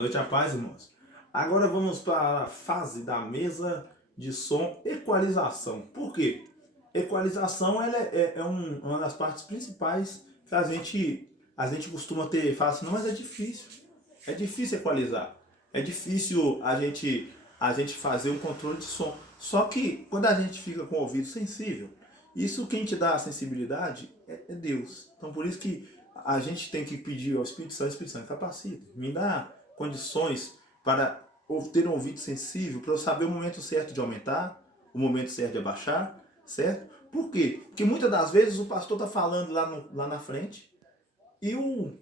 Noite, a paz, irmãos. Agora vamos para a fase da mesa de som equalização. Por quê? Equalização ela é uma das partes principais que a gente costuma ter. Fala assim, não, mas é difícil. É difícil equalizar. É difícil a gente fazer um controle de som. Só que quando a gente fica com o ouvido sensível, isso quem te dá a sensibilidade é Deus. Então por isso que a gente tem que pedir ao Espírito Santo, capacita, me dá condições para ter um ouvido sensível, para eu saber o momento certo de aumentar, o momento certo de abaixar, certo? Por quê? Porque muitas das vezes o pastor está falando lá na frente e o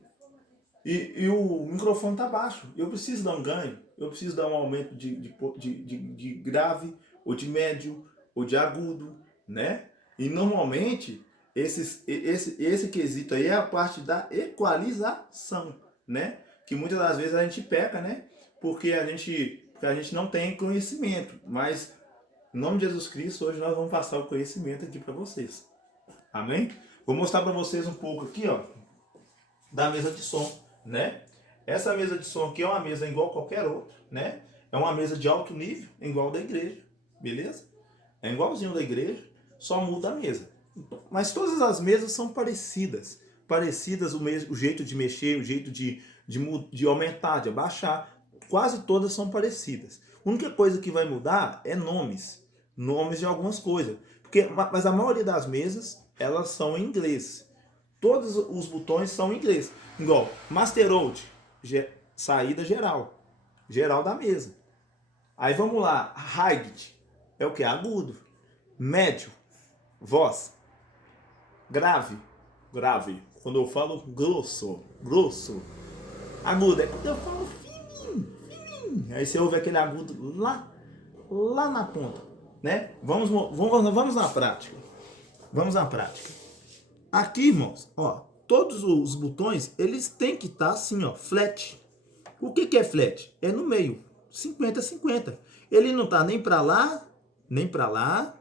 microfone está baixo. Eu preciso dar um ganho, eu preciso dar um aumento de grave, ou de médio, ou de agudo, né? E normalmente esse quesito aí é a parte da equalização, né? Que muitas das vezes a gente peca, né? Porque a gente não tem conhecimento. Mas, em nome de Jesus Cristo, hoje nós vamos passar o conhecimento aqui para vocês. Amém? Vou mostrar para vocês um pouco aqui, ó, da mesa de som, né? Essa mesa de som aqui é uma mesa igual a qualquer outra, né? É uma mesa de alto nível, igual da igreja, beleza? É igualzinho da igreja, só muda a mesa. Mas todas as mesas são parecidas. Parecidas o jeito de mexer, o jeito de aumentar, de abaixar. Quase todas são parecidas. A única coisa que vai mudar é nomes. Nomes de algumas coisas. Mas a maioria das mesas, elas são em inglês. Todos os botões são em inglês. Igual, Master Out, saída geral. Geral da mesa. Aí vamos lá, Height, é o que? Agudo. Médio, voz. Grave, grave. Quando eu falo grosso, grosso. Agudo é quando eu falo fininho, fininho. Aí você ouve aquele agudo lá na ponta, né? Vamos na prática. Vamos na prática. Aqui, irmãos, ó, todos os botões, eles têm que estar assim, ó, flat. O que é flat? É no meio, 50-50. Ele não tá nem para lá, nem para lá,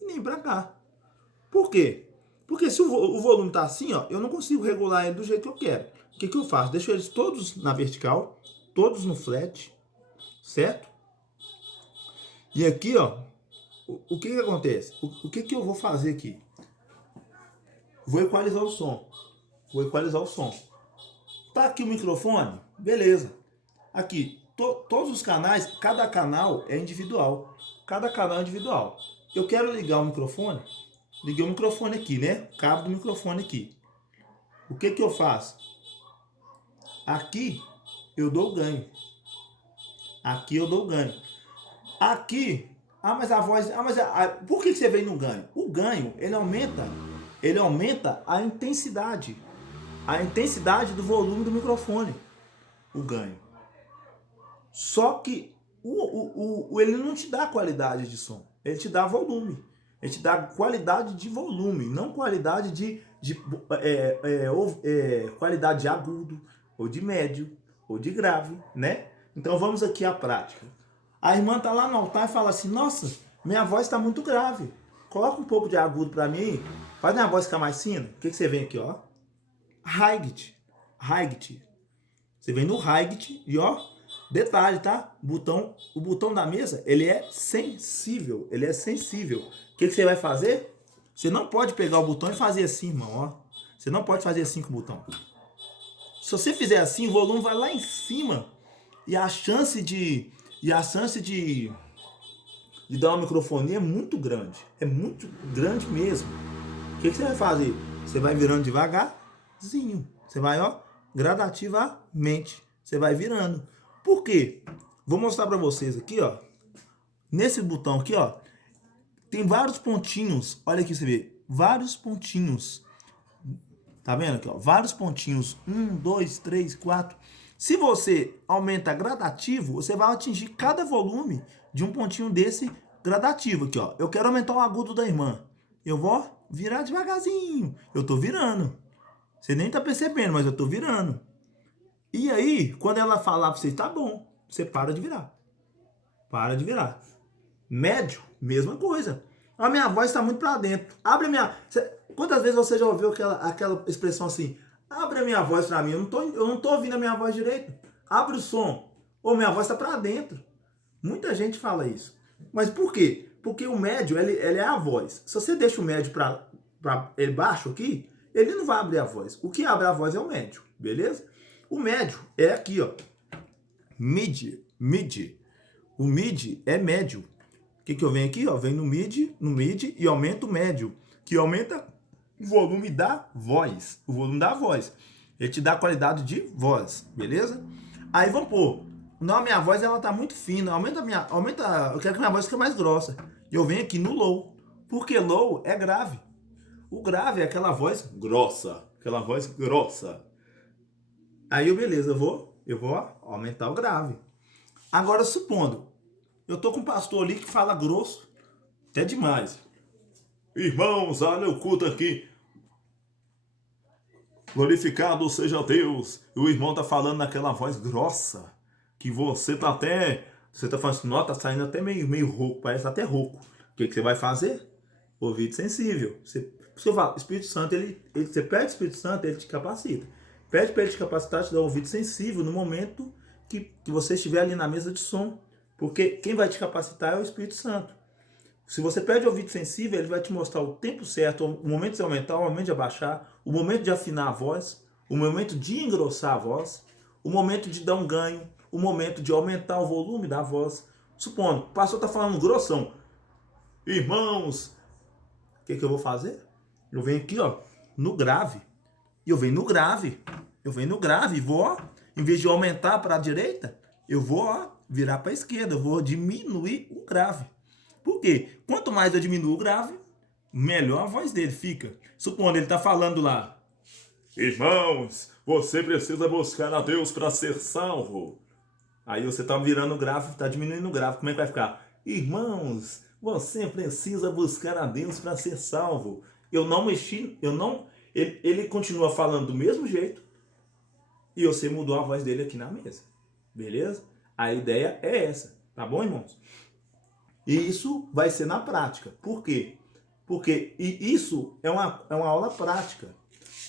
e nem para cá. Por quê? Porque se o volume tá assim, ó, eu não consigo regular ele do jeito que eu quero. O que eu faço? Deixo eles todos na vertical, todos no flat, certo? E aqui, ó, o que acontece? O que eu vou fazer aqui? Vou equalizar o som. Vou equalizar o som. Tá aqui o microfone? Beleza. Aqui, todos os canais, cada canal é individual. Cada canal é individual. Eu quero ligar o microfone. Liguei o microfone aqui, né? O cabo do microfone aqui. O que eu faço? Aqui eu dou ganho. Aqui eu dou ganho. Aqui, mas a voz, por que você vem no ganho? O ganho, ele aumenta a intensidade do volume do microfone. O ganho. Só que ele não te dá qualidade de som, ele te dá volume. Ele te dá qualidade de volume, não qualidade qualidade de agudo, ou de médio, ou de grave, né? Então vamos aqui à prática. A irmã tá lá no altar e fala assim, nossa, minha voz está muito grave. Coloca um pouco de agudo para mim, faz minha voz ficar mais fina. O que você vem aqui, ó? Height. Height. Você vem no Height e ó, detalhe, tá? O botão da mesa, ele é sensível. Ele é sensível. O que você vai fazer? Você não pode pegar o botão e fazer assim, irmão, ó. Você não pode fazer assim com o botão. Se você fizer assim, o volume vai lá em cima. E a chance de dar uma microfonia é muito grande. É muito grande mesmo. O que você vai fazer? Você vai virando devagarzinho. Você vai, ó, gradativamente. Você vai virando. Por quê? Vou mostrar para vocês aqui, ó. Nesse botão aqui, ó, tem vários pontinhos. Olha aqui, você vê. Vários pontinhos. Tá vendo aqui, ó? Vários pontinhos. 1, 2, 3, 4. Se você aumenta gradativo, você vai atingir cada volume de um pontinho desse gradativo aqui, ó. Eu quero aumentar o agudo da irmã. Eu vou virar devagarzinho. Eu tô virando. Você nem tá percebendo, mas eu tô virando. E aí, quando ela falar pra você, tá bom, você para de virar. Para de virar. Médio, mesma coisa. A minha voz está muito para dentro. Abre a minha... Quantas vezes você já ouviu aquela expressão assim? Abre a minha voz para mim. Eu não tô ouvindo a minha voz direito. Abre o som. Ô, minha voz está para dentro. Muita gente fala isso. Mas por quê? Porque o médio, ele é a voz. Se você deixa o médio para ele baixo aqui, ele não vai abrir a voz. O que abre a voz é o médio, beleza? O médio é aqui, ó. Mid. O mid é médio. O que eu venho aqui, ó? Venho no mid e aumento o médio, que aumenta o volume da voz. O volume da voz. Ele te dá qualidade de voz, beleza? Aí vamos pôr. Não, a minha voz ela tá muito fina. Eu quero que minha voz fique mais grossa. E eu venho aqui no low. Porque low é grave. O grave é aquela voz grossa. Aquela voz grossa. Aí beleza, eu vou aumentar o grave. Agora, supondo, eu tô com um pastor ali que fala grosso, até demais. Irmãos, olha o culto aqui. Glorificado seja Deus. E o irmão tá falando naquela voz grossa, que você tá falando assim, não, tá saindo até meio rouco, parece até rouco. O que você vai fazer? Ouvido sensível. Por isso que eu falo, Espírito Santo, você pede o Espírito Santo, ele te capacita. Pede para ele te capacitar, te dar um ouvido sensível no momento que você estiver ali na mesa de som. Porque quem vai te capacitar é o Espírito Santo. Se você pede ouvido sensível, ele vai te mostrar o tempo certo, o momento de aumentar, o momento de abaixar, o momento de afinar a voz, o momento de engrossar a voz, o momento de dar um ganho, o momento de aumentar o volume da voz. Supondo, o pastor está falando grossão. Irmãos, o que eu vou fazer? Eu venho aqui, ó, no grave. E eu venho no grave. E vou, ó, em vez de aumentar para a direita, eu vou, ó, virar para a esquerda. Eu vou diminuir o grave. Por quê? Quanto mais eu diminuo o grave, melhor a voz dele fica. Supondo ele está falando lá, irmãos, você precisa buscar a Deus para ser salvo. Aí você está virando o grave, está diminuindo o grave. Como é que vai ficar? Irmãos, você precisa buscar a Deus para ser salvo. Eu não mexi, ele continua falando do mesmo jeito e você mudou a voz dele aqui na mesa. Beleza? A ideia é essa. Tá bom, irmãos? E isso vai ser na prática. Por quê? Porque isso é uma aula prática.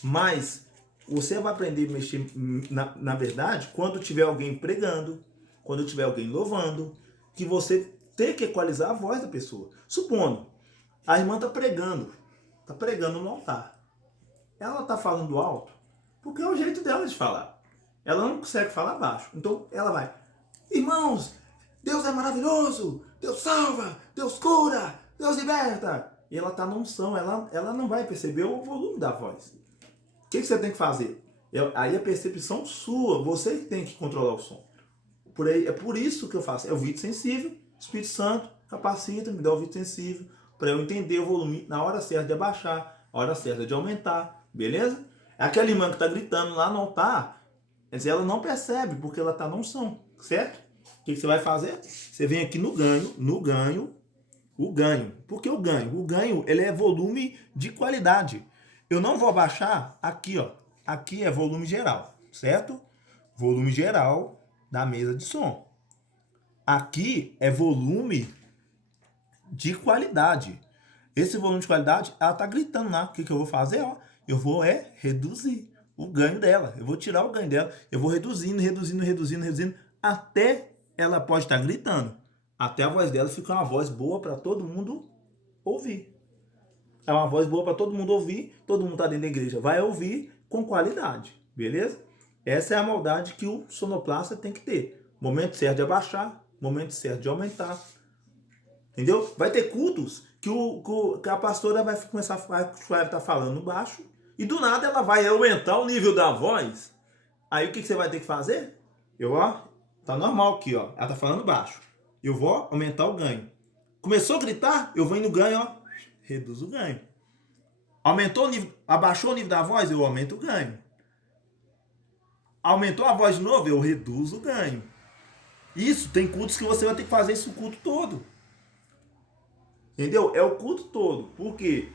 Mas você vai aprender a mexer, na verdade, quando tiver alguém pregando, quando tiver alguém louvando, que você tem que equalizar a voz da pessoa. Supondo, a irmã está pregando no altar. Ela está falando alto, porque é o jeito dela de falar. Ela não consegue falar baixo. Então ela vai, irmãos, Deus é maravilhoso, Deus salva, Deus cura, Deus liberta. E ela está na unção, ela não vai perceber o volume da voz. O que você tem que fazer? Aí a percepção sua, você que tem que controlar o som. É por isso que eu faço. É o ouvido sensível, Espírito Santo capacita, me dá o ouvido sensível, para eu entender o volume na hora certa de abaixar, a hora certa de aumentar, beleza? É aquela irmã que está gritando lá no altar, quer dizer, ela não percebe, porque ela está na unção, certo? O que você vai fazer? Você vem aqui no ganho. Por que o ganho? O ganho, ele é volume de qualidade. Eu não vou abaixar aqui, ó. Aqui é volume geral, certo? Volume geral da mesa de som. Aqui é volume de qualidade. Esse volume de qualidade, ela tá gritando lá. O que eu vou fazer? Ó? Eu vou reduzir o ganho dela. Eu vou tirar o ganho dela. Eu vou reduzindo, até ela pode estar gritando. Até a voz dela ficar uma voz boa para todo mundo ouvir. É uma voz boa para todo mundo ouvir. Todo mundo tá dentro da igreja vai ouvir com qualidade. Beleza? Essa é a maldade que o sonoplasta tem que ter. Momento certo de abaixar, momento certo de aumentar. Entendeu? Vai ter cultos que a pastora vai começar a estar falando baixo e do nada ela vai aumentar o nível da voz. Aí o que você vai ter que fazer? Tá normal aqui, ó. Ela tá falando baixo. Eu vou aumentar o ganho. Começou a gritar, eu venho no ganho, ó. Reduzo o ganho. Aumentou o nível, abaixou o nível da voz, eu aumento o ganho. Aumentou a voz de novo, eu reduzo o ganho. Isso, tem cultos que você vai ter que fazer isso o culto todo. Entendeu? É o culto todo. Por quê?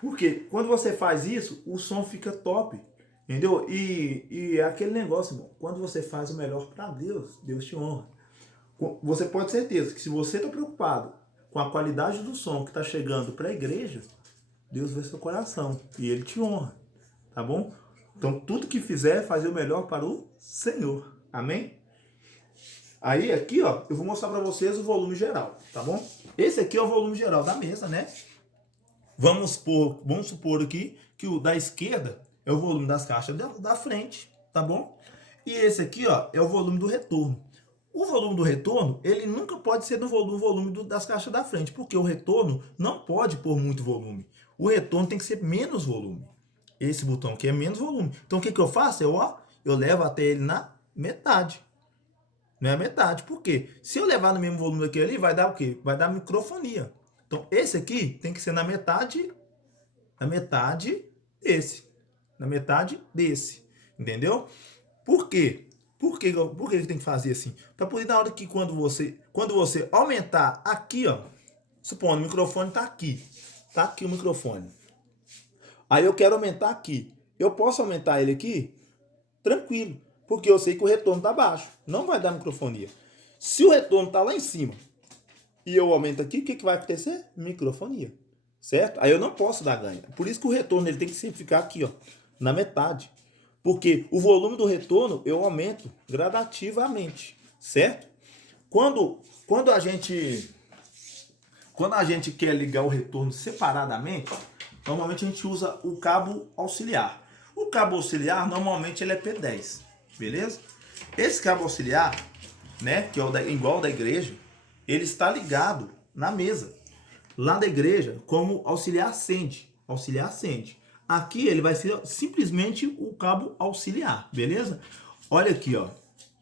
Porque quando você faz isso, o som fica top. Entendeu? E é aquele negócio, irmão. Quando você faz o melhor para Deus, Deus te honra. Você pode ter certeza que se você está preocupado com a qualidade do som que está chegando para a igreja, Deus vê seu coração e Ele te honra. Tá bom? Então, tudo que fizer, fazer o melhor para o Senhor. Amém? Aí aqui, ó, eu vou mostrar para vocês o volume geral, tá bom? Esse aqui é o volume geral da mesa, né? Vamos supor aqui que o da esquerda é o volume das caixas da frente, tá bom? E esse aqui, ó, é o volume do retorno. O volume do retorno, ele nunca pode ser do volume das caixas da frente, porque o retorno não pode pôr muito volume. O retorno tem que ser menos volume. Esse botão aqui é menos volume. Então o que eu faço? Eu levo até ele na metade. Não é a metade. Por quê? Se eu levar no mesmo volume daquele ali, vai dar o quê? Vai dar microfonia. Então esse aqui tem que ser na metade desse. Na metade desse. Entendeu? Por quê? Por que tem que fazer assim? Para poder, na hora que quando você aumentar aqui, ó, supondo o microfone tá aqui o microfone. Aí eu quero aumentar aqui. Eu posso aumentar ele aqui tranquilo, porque eu sei que o retorno tá baixo, não vai dar microfonia. Se o retorno tá lá em cima e eu aumento aqui, o que vai acontecer? Microfonia, certo? Aí eu não posso dar ganho. Por isso que o retorno ele tem que sempre ficar aqui, ó, na metade. Porque o volume do retorno eu aumento gradativamente, certo? Quando a gente quer ligar o retorno separadamente, normalmente a gente usa o cabo auxiliar. O cabo auxiliar normalmente ele é P10, beleza? Esse cabo auxiliar, né, que é igual ao da igreja, ele está ligado na mesa lá da igreja como auxiliar acende, Aqui ele vai ser simplesmente o cabo auxiliar, beleza? Olha aqui, ó,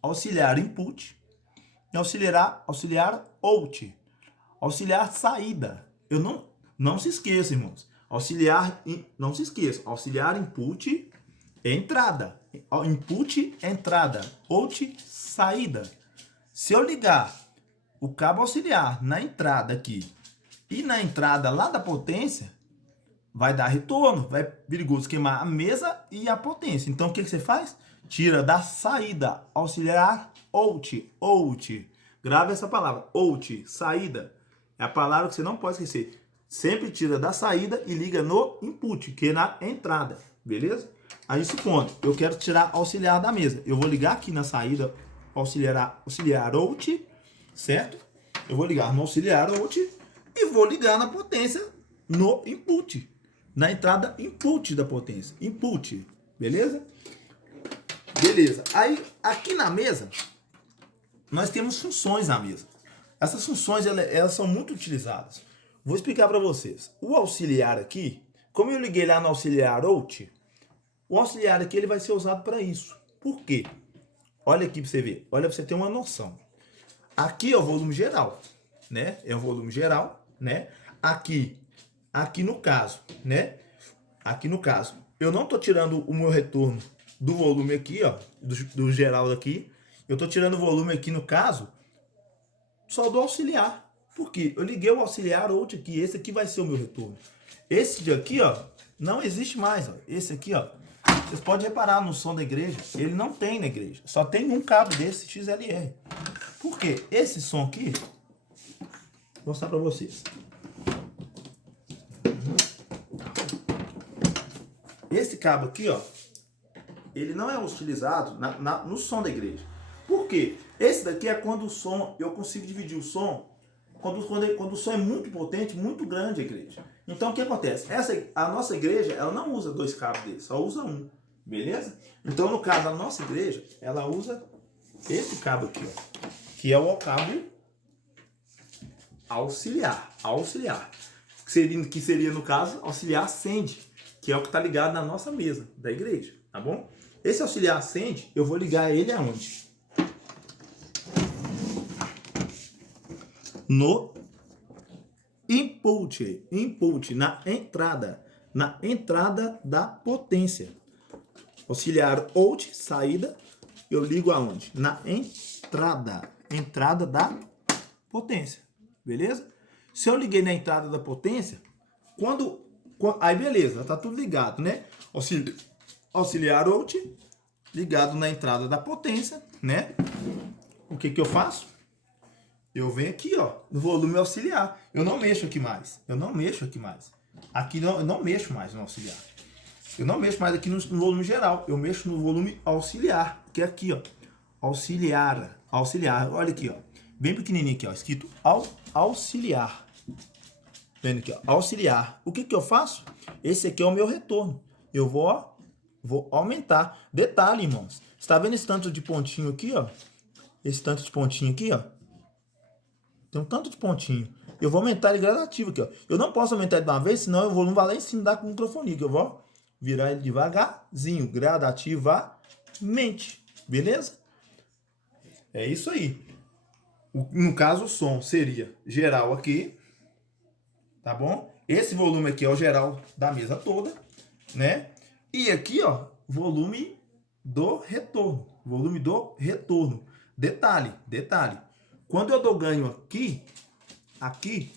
auxiliar input, auxiliar out, auxiliar saída. Não se esqueça, irmãos. Não se esqueça, auxiliar input é entrada, input é entrada, out saída. Se eu ligar o cabo auxiliar na entrada aqui e na entrada lá da potência, vai dar retorno, vai perigoso queimar a mesa e a potência. Então o que você faz? Tira da saída, auxiliar out. Grave essa palavra, out, saída. É a palavra que você não pode esquecer. Sempre tira da saída e liga no input, que é na entrada, beleza? Aí supondo, eu quero tirar auxiliar da mesa. Eu vou ligar aqui na saída auxiliar out, certo? Eu vou ligar no auxiliar out e vou ligar na potência no input. Na entrada input da potência. Input, beleza? Beleza. Aí, aqui na mesa, nós temos funções na mesa. Essas funções, elas são muito utilizadas. Vou explicar para vocês. O auxiliar aqui, como eu liguei lá no auxiliar out, o auxiliar aqui ele vai ser usado para isso. Por quê? Olha aqui para você ver. Olha para você ter uma noção. Aqui é o volume geral, né? É o volume geral, né? Aqui no caso, né? Aqui no caso, eu não tô tirando o meu retorno do volume aqui, ó, do geral daqui. Eu tô tirando o volume aqui no caso só do auxiliar. Por quê? Eu liguei o auxiliar out aqui, esse aqui vai ser o meu retorno. Esse daqui, ó, não existe mais, ó. Esse aqui, ó, vocês podem reparar no som da igreja, ele não tem na igreja. Só tem um cabo desse XLR. Por quê? Esse som aqui, vou mostrar pra vocês. Esse cabo aqui, ó, ele não é utilizado no som da igreja. Por quê? Esse daqui é quando o som, eu consigo dividir o som, quando o som é muito potente, muito grande a igreja. Então o que acontece? A nossa igreja, ela não usa dois cabos desses, só usa um, beleza? Então no caso da nossa igreja, ela usa esse cabo aqui, ó, que é o cabo auxiliar, que seria no caso auxiliar acende, que é o que está ligado na nossa mesa da igreja, tá bom? Esse auxiliar acende, eu vou ligar ele aonde? No input, na entrada da potência. Auxiliar out, saída, eu ligo aonde? Na entrada da potência, beleza? Se eu liguei na entrada da potência, aí beleza, tá tudo ligado, né? Auxiliar out, ligado na entrada da potência, né? O que eu faço? Eu venho aqui, ó, no volume auxiliar. Eu não mexo aqui mais. Aqui eu não mexo mais no auxiliar. Eu não mexo mais aqui no volume geral. Eu mexo no volume auxiliar, que é aqui, ó. Auxiliar. Auxiliar. Olha aqui, ó. Bem pequenininho aqui, ó. Escrito auxiliar. Vendo aqui, ó. Auxiliar. O que que eu faço? Esse aqui é o meu retorno. Eu vou aumentar. Detalhe, irmãos. Você tá vendo esse tanto de pontinho aqui, ó? Esse tanto de pontinho aqui, ó. Tem um tanto de pontinho. Eu vou aumentar ele gradativo aqui, ó. Eu não posso aumentar ele de uma vez, senão o volume vai lá em cima da microfonia. Que eu vou virar ele devagarzinho, gradativamente. Beleza? É isso aí. No caso, o som seria geral aqui. Tá bom? Esse volume aqui é o geral da mesa toda, né? E aqui, ó, volume do retorno. Volume do retorno. Detalhe. Quando eu dou ganho aqui,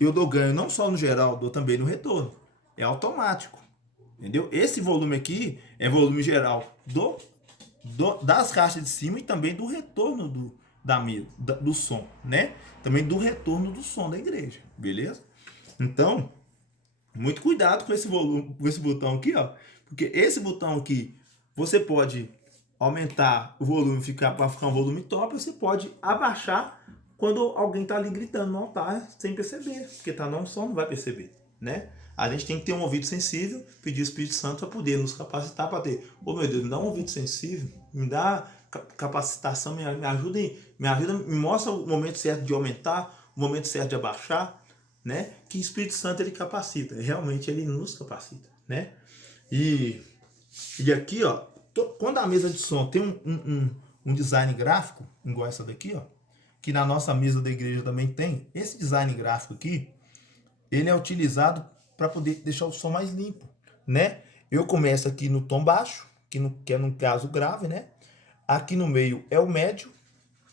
eu dou ganho não só no geral, dou também no retorno. É automático. Entendeu? Esse volume aqui é volume geral das caixas de cima e também do retorno do som, né? Também do retorno do som da igreja, beleza? Então, muito cuidado com esse volume, com esse botão aqui, ó, porque esse botão aqui você pode aumentar o volume para ficar um volume top, você pode abaixar quando alguém tá ali gritando no altar sem perceber, porque tá no som, não vai perceber, né? A gente tem que ter um ouvido sensível, pedir o Espírito Santo para poder nos capacitar para ter. Ô meu Deus, me dá um ouvido sensível, me dá capacitação, me ajuda, me mostra o momento certo de aumentar, o momento certo de abaixar, né? Que o Espírito Santo ele capacita, realmente ele nos capacita, né? E aqui, ó, quando a mesa de som tem um design gráfico, igual essa daqui, ó, que na nossa mesa da igreja também tem, esse design gráfico aqui, ele é utilizado para poder deixar o som mais limpo, né? Eu começo aqui no tom baixo, que é no caso grave, né? Aqui no meio é o médio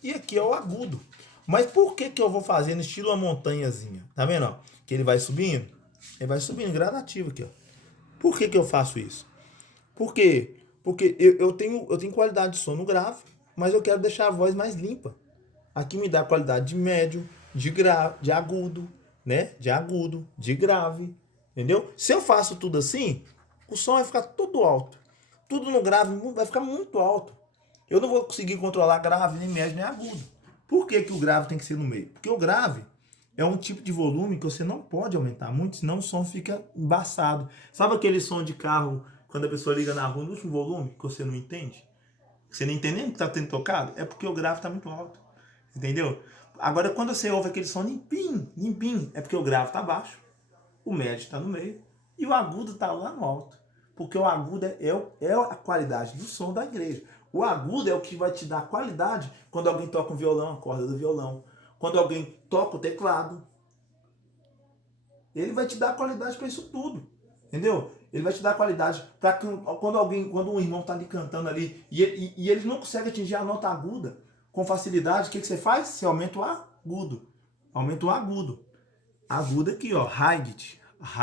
e aqui é o agudo. Mas por que eu vou fazendo estilo uma montanhazinha? Tá vendo, ó? Que ele vai subindo? Ele vai subindo gradativo aqui, ó. Por que eu faço isso? Porque eu tenho qualidade de som no grave, mas eu quero deixar a voz mais limpa. Aqui me dá qualidade de médio, de agudo, né? De agudo, de grave, entendeu? Se eu faço tudo assim, o som vai ficar todo alto. Tudo no grave vai ficar muito alto. Eu não vou conseguir controlar grave, nem médio, nem agudo. Por que o grave tem que ser no meio? Porque o grave é um tipo de volume que você não pode aumentar muito, senão o som fica embaçado. Sabe aquele som de carro, quando a pessoa liga na rua no último volume, que você não entende? Você não entendendo o que está tendo tocado? É porque o grave está muito alto. Entendeu? Agora, quando você ouve aquele som limpinho, é porque o grave está baixo, o médio está no meio e o agudo está lá no alto. Porque o agudo é a qualidade do som da igreja. O agudo é o que vai te dar qualidade quando alguém toca um violão, a corda do violão. Quando alguém toca o teclado. Ele vai te dar qualidade para isso tudo. Entendeu? Ele vai te dar qualidade para que quando um irmão está ali cantando ali e ele não consegue atingir a nota aguda com facilidade, o que você faz? Você aumenta o agudo. Aumenta o agudo. Agudo aqui, ó. Height.